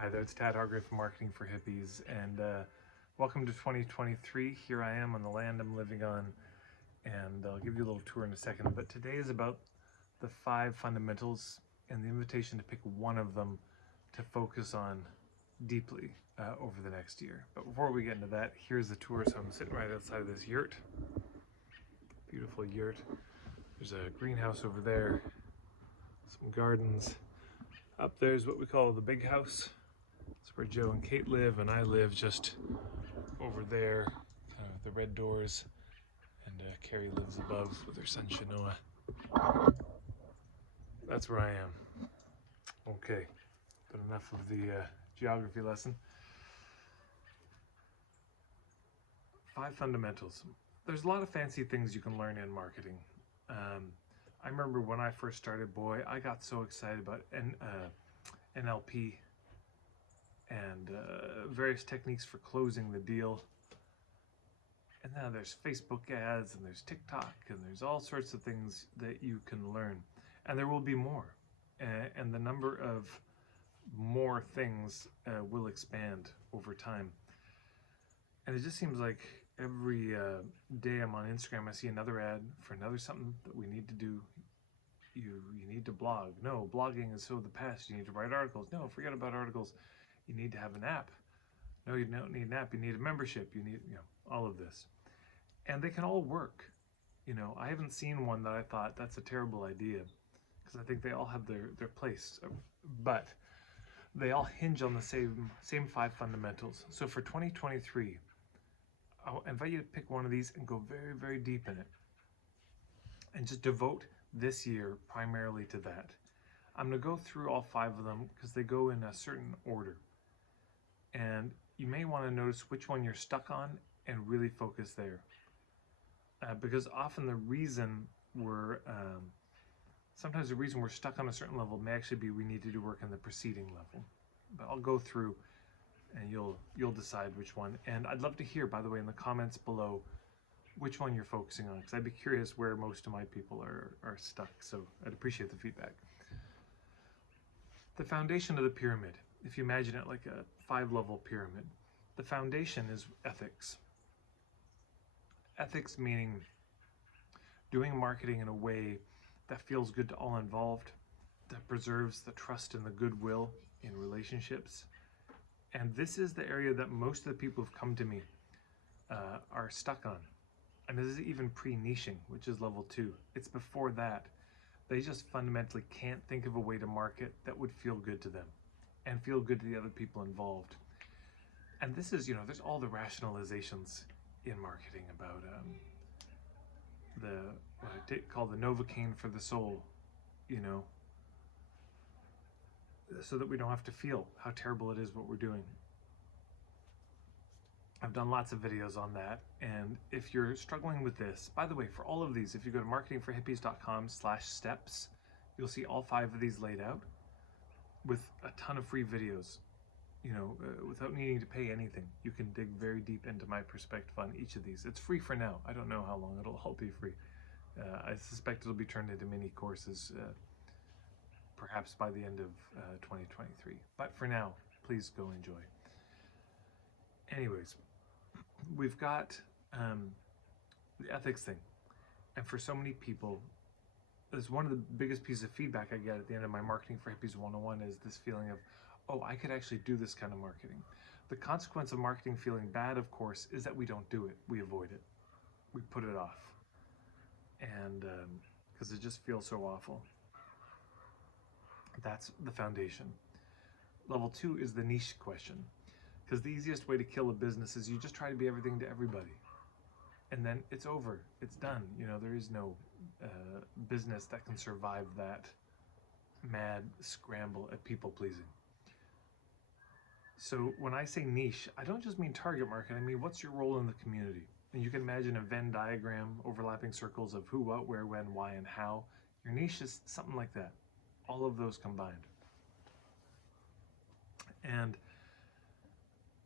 Hi there, it's Tad Hargrave from Marketing for Hippies, and welcome to 2023. Here I am on the land I'm living on, and I'll give you a little tour in a second. But today is about the 5 fundamentals and the invitation to pick one of them to focus on deeply over the next year. But before we get into that, here's the tour. So I'm sitting right outside of this yurt, beautiful yurt. There's a greenhouse over there, some gardens. Up there's what we call the big house. It's where Joe and Kate live, and I live just over there, kind of with the red doors. And Carrie lives above with her son Shanoa. That's where I am. Okay, but enough of the geography lesson. 5 fundamentals. There's a lot of fancy things you can learn in marketing. I remember when I first started, boy, I got so excited about NLP and various techniques for closing the deal. And now there's Facebook ads, and there's TikTok, and there's all sorts of things that you can learn. And there will be more. And the number of more things will expand over time. And it just seems like every day I'm on Instagram, I see another ad for another something that we need to do. You need to blog. No, blogging is so the past. You need to write articles. No, forget about articles. You need to have an app. No, you don't need an app. You need a membership. You need, all of this. And they can all work. I haven't seen one that I thought that's a terrible idea, because I think they all have their place. But they all hinge on the same 5 fundamentals. So for 2023, I'll invite you to pick one of these and go very, very deep in it. And just devote this year primarily to that. I'm going to go through all 5 of them because they go in a certain order. And you may want to notice which one you're stuck on and really focus there. Because often the reason sometimes the reason we're stuck on a certain level may actually be we need to do work on the preceding level. But I'll go through and you'll decide which one. And I'd love to hear, by the way, in the comments below, which one you're focusing on, because I'd be curious where most of my people are stuck. So I'd appreciate the feedback. The foundation of the pyramid, if you imagine it like a 5-level pyramid, the foundation is ethics. Ethics meaning doing marketing in a way that feels good to all involved, that preserves the trust and the goodwill in relationships. And this is the area that most of the people who've come to me are stuck on. And this is even pre-niching, which is level 2. It's before that. They just fundamentally can't think of a way to market that would feel good to them and feel good to the other people involved. And this is, there's all the rationalizations in marketing about what I call the Novocaine for the soul, so that we don't have to feel how terrible it is what we're doing. I've done lots of videos on that, and if you're struggling with this, by the way, for all of these, if you go to marketingforhippies.com/steps, you'll see all 5 of these laid out with a ton of free videos. Without needing to pay anything, you can dig very deep into my perspective on each of these. It's free for now. I don't know how long it'll all be free. I suspect it'll be turned into mini courses, perhaps by the end of 2023. But for now, please go enjoy. Anyways, we've got the ethics thing. And for so many people, it's one of the biggest pieces of feedback I get at the end of my Marketing for Hippies 101 is this feeling of, oh, I could actually do this kind of marketing. The consequence of marketing feeling bad, of course, is that we don't do it. We avoid it. We put it off. And because it just feels so awful. That's the foundation. Level 2 is the niche question. Because the easiest way to kill a business is you just try to be everything to everybody. And then it's over. It's done. There is no business that can survive that mad scramble at people pleasing. So when I say niche, I don't just mean target market. I mean, what's your role in the community? And you can imagine a Venn diagram, overlapping circles of who, what, where, when, why, and how. Your niche is something like that. All of those combined. And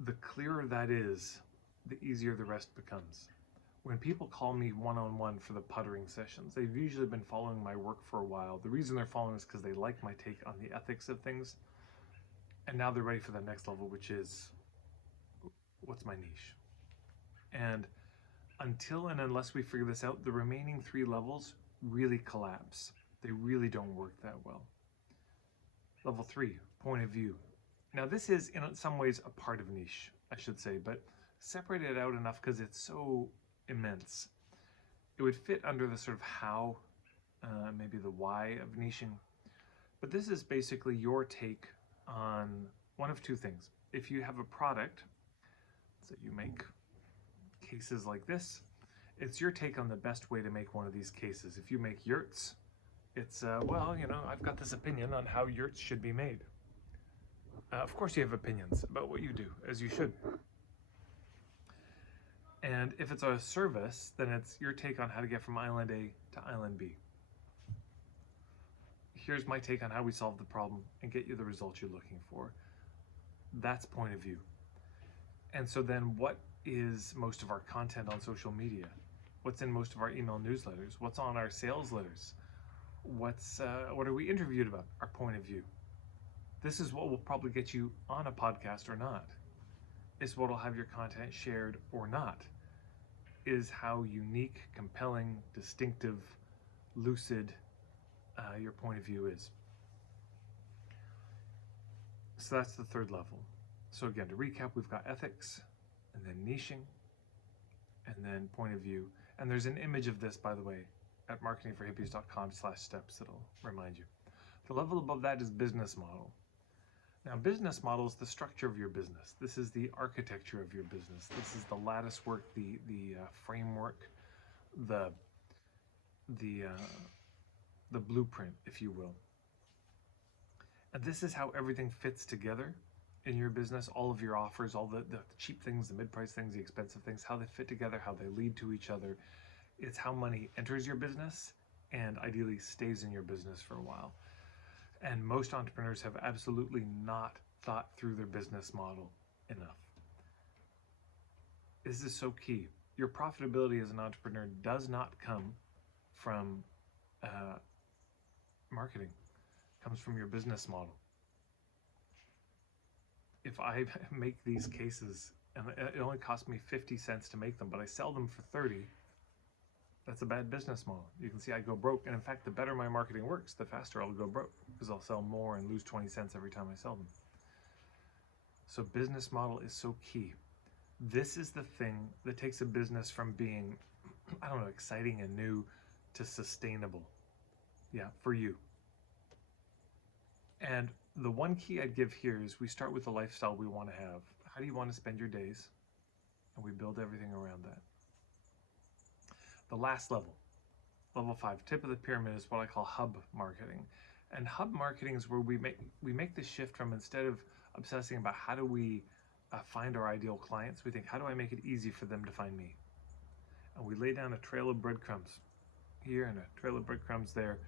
the clearer that is, the easier the rest becomes. When people call me one-on-one for the puttering sessions, they've usually been following my work for a while. The reason they're following is because they like my take on the ethics of things. And now they're ready for the next level, which is, what's my niche? And until and unless we figure this out, the remaining 3 levels really collapse. They really don't work that well. Level 3, point of view. Now this is in some ways a part of niche, I should say, but separate it out enough because it's so immense. It would fit under the sort of how, maybe the why of niching. But this is basically your take on one of 2 things. If you have a product that you make cases like this, it's your take on the best way to make one of these cases. If you make yurts, it's, well, you know, I've got this opinion on how yurts should be made. Of course you have opinions about what you do, as you should. And if it's a service, then it's your take on how to get from island A to island B. Here's my take on how we solve the problem and get you the results you're looking for. That's point of view. And so then what is most of our content on social media? What's in most of our email newsletters? What's on our sales letters? What are we interviewed about? Our point of view. This is what will probably get you on a podcast or not. Is what will have your content shared or not. Is how unique, compelling, distinctive, lucid your point of view is. So that's the 3rd level. So again, to recap, we've got ethics, and then niching, and then point of view. And there's an image of this, by the way, at marketingforhippies.com/steps that'll remind you. The level above that is business model. Now, business model is the structure of your business. This is the architecture of your business. This is the lattice work, the framework, the blueprint, if you will. And this is how everything fits together in your business. All of your offers, all the cheap things, the mid-price things, the expensive things, how they fit together, how they lead to each other. It's how money enters your business and ideally stays in your business for a while. And most entrepreneurs have absolutely not thought through their business model enough. This is so key. Your profitability as an entrepreneur does not come from marketing. It comes from your business model. If I make these cases and it only costs me 50 cents to make them, but I sell them for 30, that's a bad business model. You can see I go broke. And in fact, the better my marketing works, the faster I'll go broke because I'll sell more and lose 20 cents every time I sell them. So business model is so key. This is the thing that takes a business from being, I don't know, exciting and new to sustainable. Yeah, for you. And the one key I'd give here is we start with the lifestyle we want to have. How do you want to spend your days? And we build everything around that. The last level, level 5, tip of the pyramid, is what I call hub marketing. And hub marketing is where we make the shift from, instead of obsessing about how do we find our ideal clients, we think, how do I make it easy for them to find me? And we lay down a trail of breadcrumbs here and a trail of breadcrumbs there,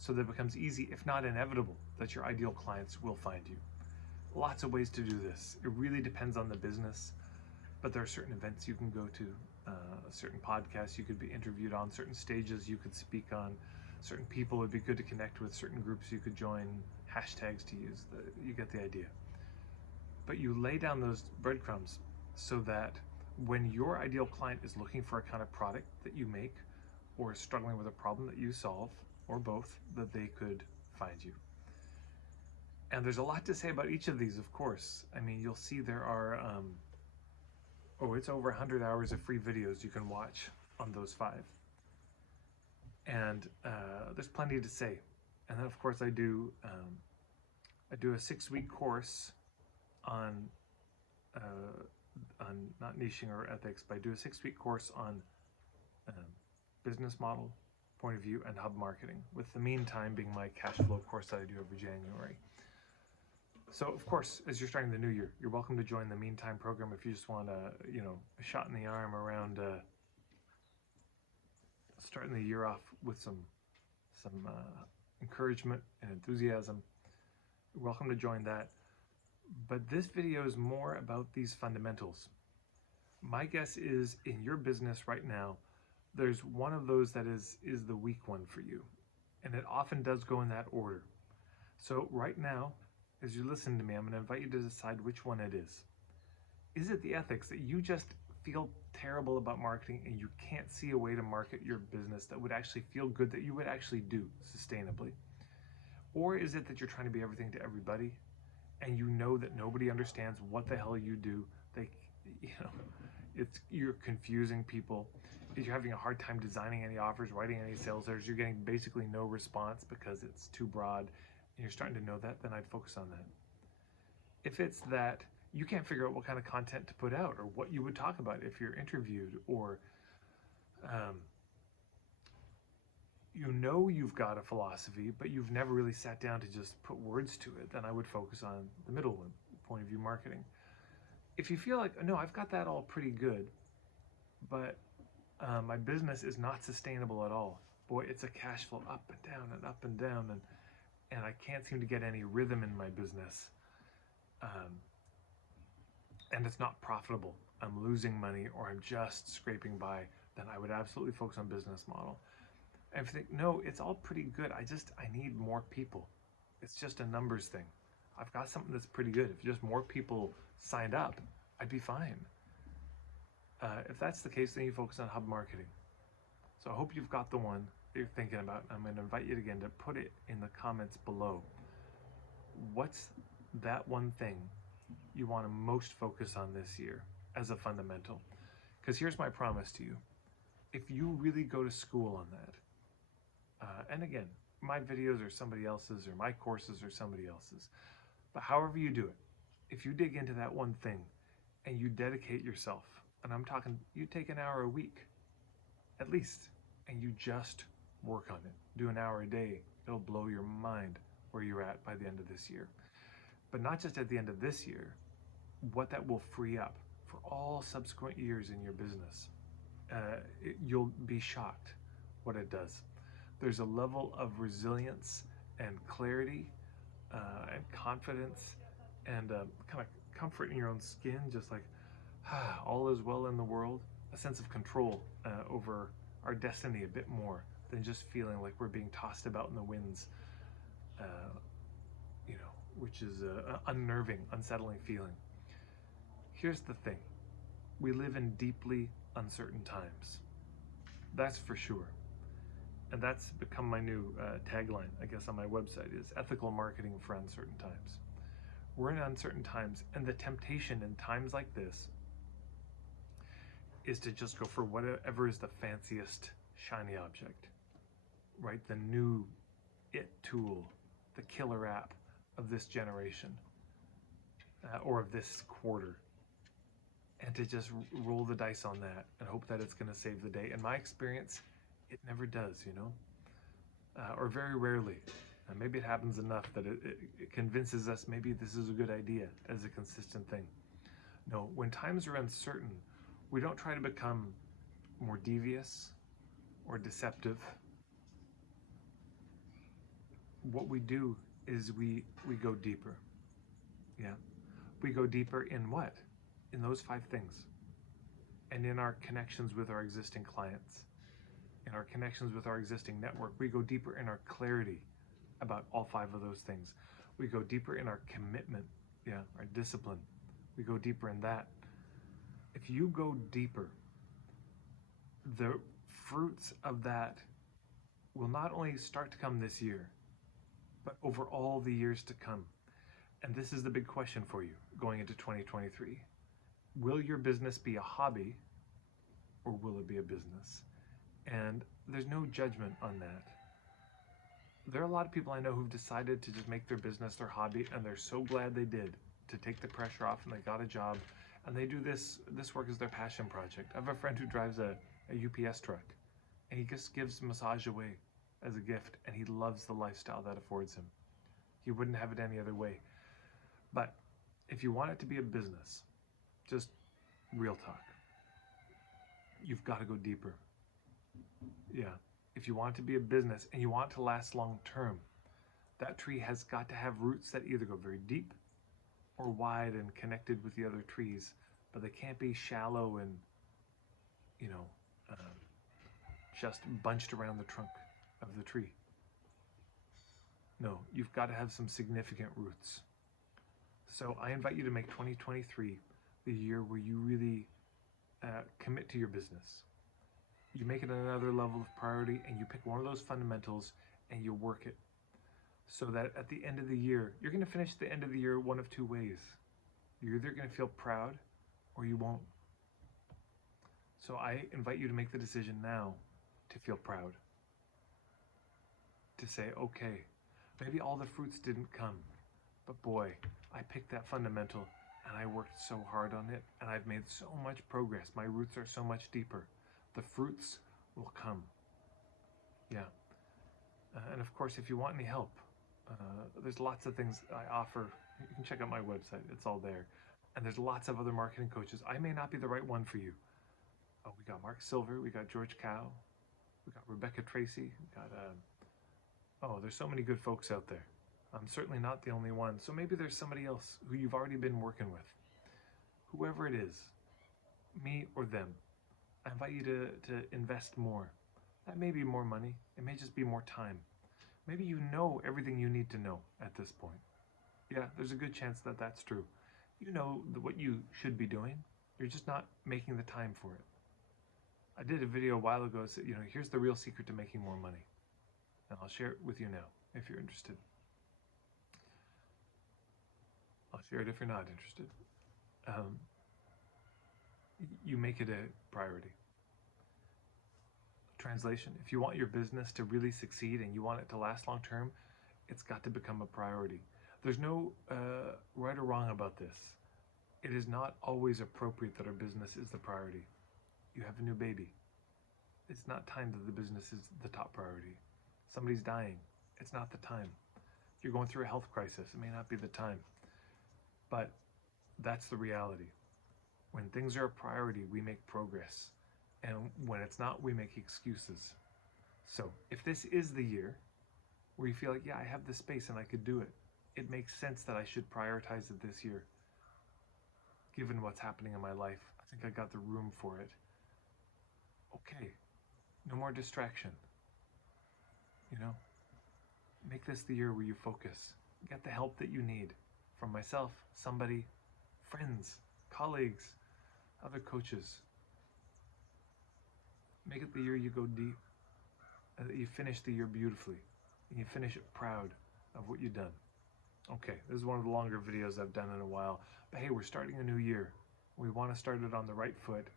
so that it becomes easy, if not inevitable, that your ideal clients will find you. Lots of ways to do this. It really depends on the business, but there are certain events you can go to, certain podcasts you could be interviewed on, certain stages you could speak on, certain people would be good to connect with, certain groups you could join, hashtags to use. You get the idea. But you lay down those breadcrumbs so that when your ideal client is looking for a kind of product that you make, or is struggling with a problem that you solve, or both, that they could find you. And there's a lot to say about each of these, of course. I mean, you'll see there are, it's over 100 hours of free videos you can watch on those 5. And there's plenty to say. And then, of course, I do a 6-week course on not niching or ethics, but I do a 6-week course on business model, point of view, and hub marketing, with the meantime being my cash flow course that I do every January. So, of course, as you're starting the new year, you're welcome to join the Meantime program if you just want a shot in the arm around starting the year off with some encouragement and enthusiasm. You're welcome to join that. But this video is more about these fundamentals. My guess is in your business right now, there's one of those that is the weak one for you. And it often does go in that order. So right now, as you listen to me, I'm going to invite you to decide which one it is. Is it the ethics that you just feel terrible about marketing and you can't see a way to market your business that would actually feel good, that you would actually do sustainably? Or is it that you're trying to be everything to everybody and you know that nobody understands what the hell you do? You're confusing people. You're having a hard time designing any offers, writing any sales letters. You're getting basically no response because it's too broad, and you're starting to know that, then I'd focus on that. If it's that you can't figure out what kind of content to put out or what you would talk about if you're interviewed, or you've got a philosophy, but you've never really sat down to just put words to it, then I would focus on the middle one, point of view marketing. If you feel like, no, I've got that all pretty good, but my business is not sustainable at all. Boy, it's a cash flow up and down and up and down, and I can't seem to get any rhythm in my business. And it's not profitable. I'm losing money or I'm just scraping by, then I would absolutely focus on business model. And if you think, no, it's all pretty good, I need more people. It's just a numbers thing. I've got something that's pretty good. If just more people signed up, I'd be fine. If that's the case, then you focus on hub marketing. So I hope you've got the one that you're thinking about. I'm going to invite you again to put it in the comments below. What's that one thing you want to most focus on this year as a fundamental? Because here's my promise to you. If you really go to school on that, and again, my videos are somebody else's, or my courses are somebody else's, but however you do it, if you dig into that one thing and you dedicate yourself, and I'm talking, you take an hour a week at least, and you just work on it, do an hour a day, it'll blow your mind where you're at by the end of this year. But not just at the end of this year, what that will free up for all subsequent years in your business. You'll be shocked what it does. There's a level of resilience and clarity and confidence and kind of comfort in your own skin, just like all is well in the world, a sense of control over our destiny a bit more than just feeling like we're being tossed about in the winds, which is an unnerving, unsettling feeling. Here's the thing. We live in deeply uncertain times. That's for sure. And that's become my new tagline, I guess, on my website, is ethical marketing for uncertain times. We're in uncertain times, and the temptation in times like this is to just go for whatever is the fanciest shiny object, right? The new it tool, the killer app of this generation or of this quarter, and to just roll the dice on that and hope that it's going to save the day. In my experience, it never does, or very rarely. Maybe it happens enough that it convinces us maybe this is a good idea as a consistent thing. No, when times are uncertain, we don't try to become more devious or deceptive. What we do is we go deeper. Yeah. We go deeper in what? In those 5 things. And in our connections with our existing clients, in our connections with our existing network, we go deeper in our clarity about all 5 of those things. We go deeper in our commitment, our discipline. We go deeper in that. If you go deeper, the fruits of that will not only start to come this year, but over all the years to come. And this is the big question for you going into 2023. Will your business be a hobby, or will it be a business? And there's no judgment on that. There are a lot of people I know who've decided to just make their business their hobby, and they're so glad they did, to take the pressure off, and they got a job, and they do this work as their passion project. I have a friend who drives a UPS truck, and he just gives massage away as a gift, and he loves the lifestyle that affords him. He wouldn't have it any other way. But if you want it to be a business, just real talk, you've got to go deeper. Yeah. If you want it to be a business and you want it to last long term, that tree has got to have roots that either go very deep or wide and connected with the other trees, but they can't be shallow and, just bunched around the trunk of the tree. No, you've got to have some significant roots. So I invite you to make 2023 the year where you really commit to your business. You make it another level of priority and you pick one of those fundamentals and you work it. So that at the end of the year, you're going to finish the end of the year one of two ways. You're either going to feel proud or you won't. So I invite you to make the decision now to feel proud. To say, okay, maybe all the fruits didn't come, but boy, I picked that fundamental and I worked so hard on it and I've made so much progress. My roots are so much deeper. The fruits will come. Yeah. And of course, if you want any help, there's lots of things I offer. You can check out my website. It's all there. And there's lots of other marketing coaches. I may not be the right one for you. Oh, we got Mark Silver. We got George Cow. We got Rebecca Tracy. We got, there's so many good folks out there. I'm certainly not the only one. So maybe there's somebody else who you've already been working with. Whoever it is, me or them, I invite you to invest more. That may be more money. It may just be more time. Maybe you know everything you need to know at this point. Yeah, there's a good chance that that's true. You know what you should be doing. You're just not making the time for it. I did a video a while ago that said, here's the real secret to making more money. And I'll share it with you now if you're interested. I'll share it if you're not interested. You make it a priority. Translation, if you want your business to really succeed and you want it to last long term, it's got to become a priority. There's no right or wrong about this. It is not always appropriate that our business is the priority. You have a new baby. It's not time that the business is the top priority. Somebody's dying. It's not the time. You're going through a health crisis. It may not be the time. But that's the reality. When things are a priority, we make progress. And when it's not, we make excuses. So if this is the year where you feel like, I have the space and I could do it, it makes sense that I should prioritize it this year. Given what's happening in my life, I think I got the room for it. Okay, no more distraction. Make this the year where you focus. Get the help that you need from myself, somebody, friends, colleagues, other coaches. Make it the year you go deep, and that you finish the year beautifully, and you finish it proud of what you've done. Okay, this is one of the longer videos I've done in a while, but hey, we're starting a new year. We want to start it on the right foot,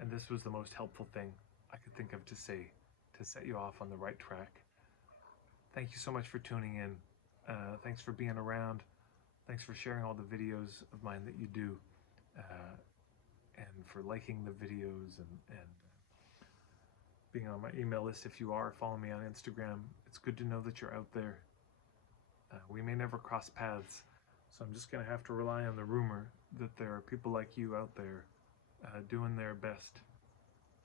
and this was the most helpful thing I could think of to say to set you off on the right track. Thank you so much for tuning in. Thanks for being around. Thanks for sharing all the videos of mine that you do, and for liking the videos and being on my email list if you are. Follow me on Instagram. It's good to know that you're out there. We may never cross paths, so I'm just going to have to rely on the rumor that there are people like you out there doing their best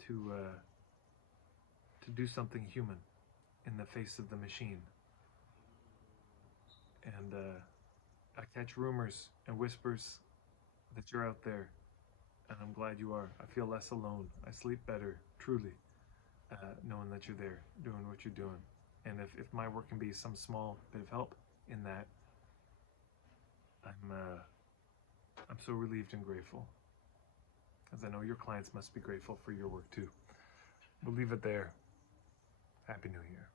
to do something human in the face of the machine. And I catch rumors and whispers that you're out there, and I'm glad you are. I feel less alone. I sleep better, truly, knowing that you're there doing what you're doing. And if my work can be some small bit of help in that, I'm so relieved and grateful, as I know your clients must be grateful for your work too. We'll leave it there. Happy New Year.